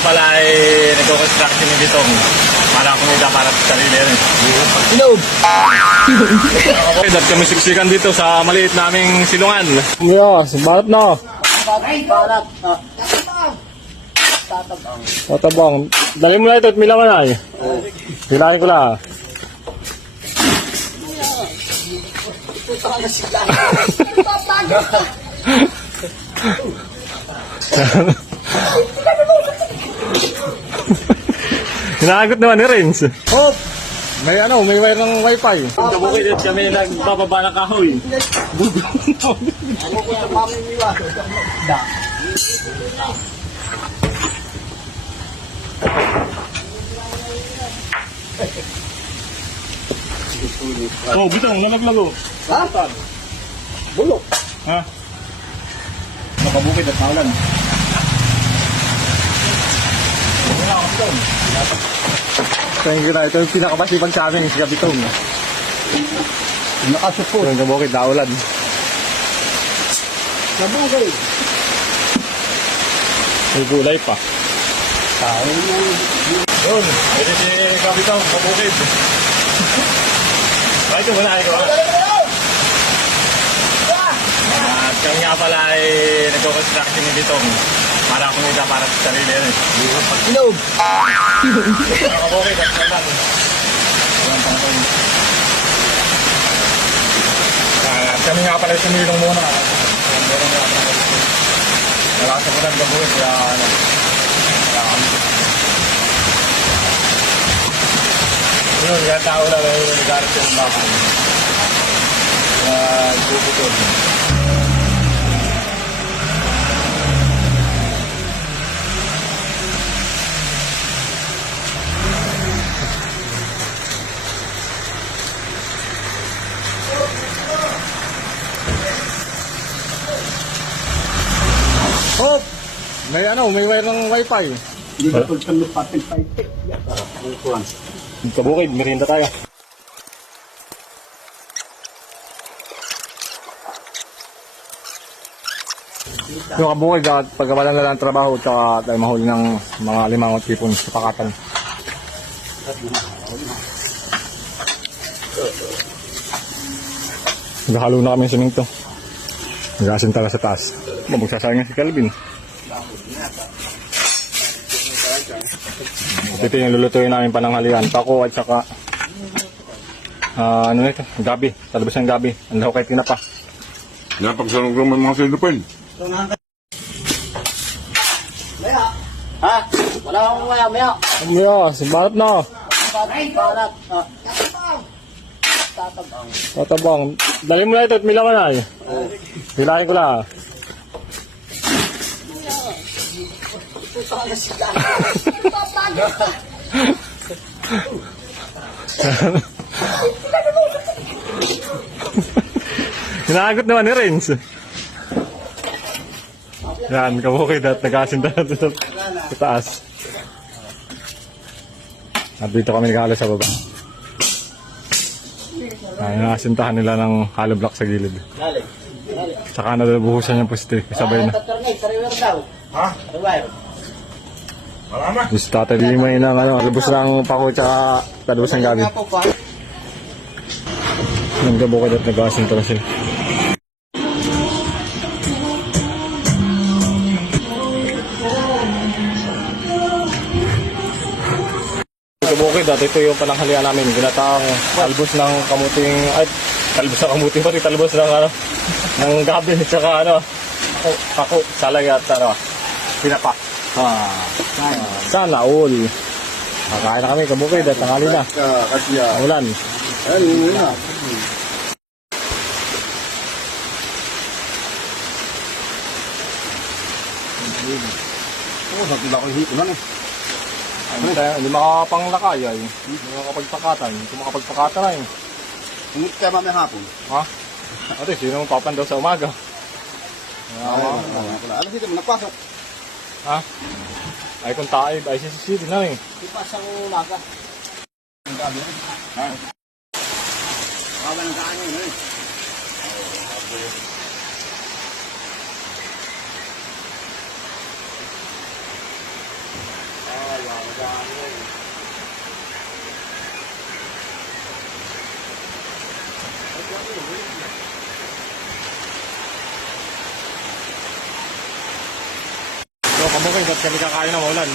pala ay nagko-construction ni Bitong. Para kumita para sa sarili rin. Ilog! Okay, dahil kami siksikan dito sa maliit naming silungan. Yes, balat na. Balat. Ah, Tatabang. Dali mo na ito at milaman na eh. Hilahin ko lang. Hinahagot naman ni Renz. Hop! May ano, may wire ng wifi. Kabukid at kami nagbababa ng kahoy. ano ko yung mamimiwa? Da. Oh, Bitong, nalaglago. Ha? Bulok. Ha? Nakabukid at naulan. Thank you na. Ito yung pinakabasipag sa amin, si Kabitong. Nakasupot. Yung kabukid, naulan. Sabagay. May gulay pa. Tao na. Yun, pwede si Kapitong, kabukid. Ay, ito muna, ito muna. At kami nga pala ay nagko-construction ni Bitong. Para kumita para sa sarili rin. Ilog! Nakabukid at naman. Walang pangkon. Ah, kami nga pala sumilong muna. Meron nga pala. Wala sa punan kabukid. Kaya ano. Kaya kami. Yun, kaya tao lang ay nagarit yung bakal. Uh, May ano, may wire ng wifi. Hindi ka tulad ng patil pa ito. Ang kuwan. Kabukid, merienda tayo. Yung kabukid, at pagkawalan na lang ng trabaho, tsaka tayo mahuli ng mga limang at tipon sa pakatan. Naghalo na kami ng simento. Nagasin talaga sa taas. Magsasayang si Calvin. Ito yung lulutuin namin pananghalian. Pako at saka ah ano na ito? Gabi. Talabas ng gabi. Ang daw kahit tinapa. Napagsalong naman mga silupin. Maya. Ha? Wala akong maya, maya. Yes, balat na. Balat. Ah. Tatabang. Tatabang. Dali mo na ito at milaman na eh. Hilahin ko lang. Hinahagot naman ni Renz. Yan, kabukid at nagkasinta na sa, sa taas. At dito kami nag sa baba. Ay, nakasintahan nila ng hollow block sa gilid. Galing. Tsaka nadabuhusan yung puste. Sabay na. Tatarnay, sariwer daw. Ha? Sariwer. Marama. Gusto tatalimay ng ano, lubos ng pako tsaka talubos ng gabi. Po pa. Nagdabukid at nag-asinta na sila. Kabukid at ito yung pananghalian namin. Ginatang talbos ng kamuting, ay, talbos ng kamuting pati talbos ng ano, ng gabi tsaka ano, pako, pako salay at ano, pinapa. Ah, sana all. Kakain na kami, kabukid at tanghali na. Kasya. Ulan. Ay, yun na. Oo, sa tila ko hito na eh. Ano tayo, hindi makapanglakay ay. Hindi makapagpakatan. Hindi makapagpakatan ay. Hindi kaya mamaya hapon. Ha? Ate, sino mong papan daw sa umaga? Alas dito, nagpasok. Ha? Ay kung tayo, ay sisisiri na eh. Di pa sa umaga. Kawan ng kaano yun eh. So, kabukid, ba't kami kakain ng ulan?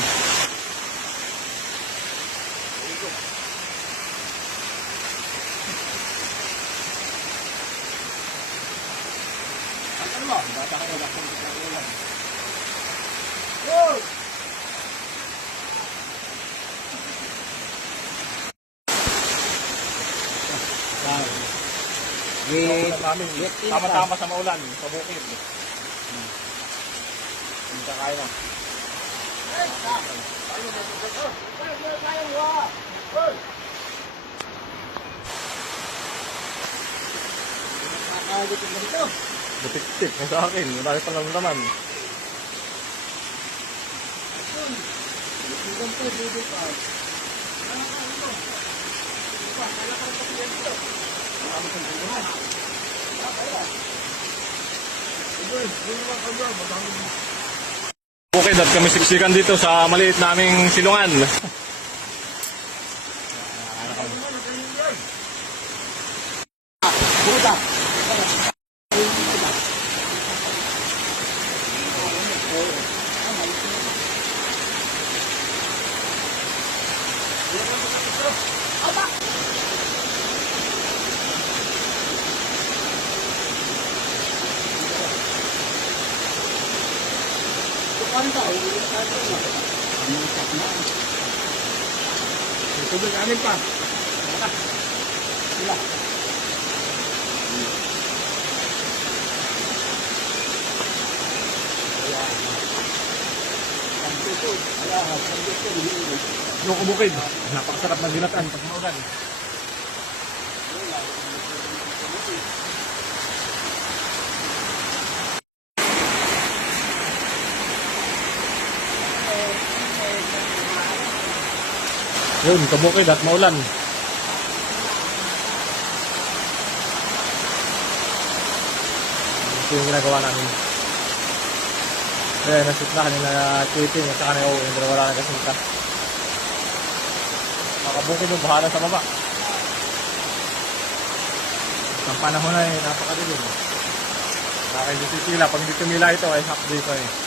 Git. namin. Tama-tama sa maulan, sa bukid. Kakain na. Butik-tik na sa akin. Wala yung pangalamdaman. Bukid at kami siksikan dito sa maliit naming silungan. Tubig amin pa. Yung bukid. Napakasarap ng ginataan pag maulan. Yun, kabukid at maulan. Ito yung ginagawa namin. Eh, nasit na kanina tweeting at saka na yung yung wala na kasinta. Makabukid yung bahala sa baba. Ang panahon na eh, napakadilim. Bakit hindi sisila. Pag hindi tumila ito ay half day pa eh.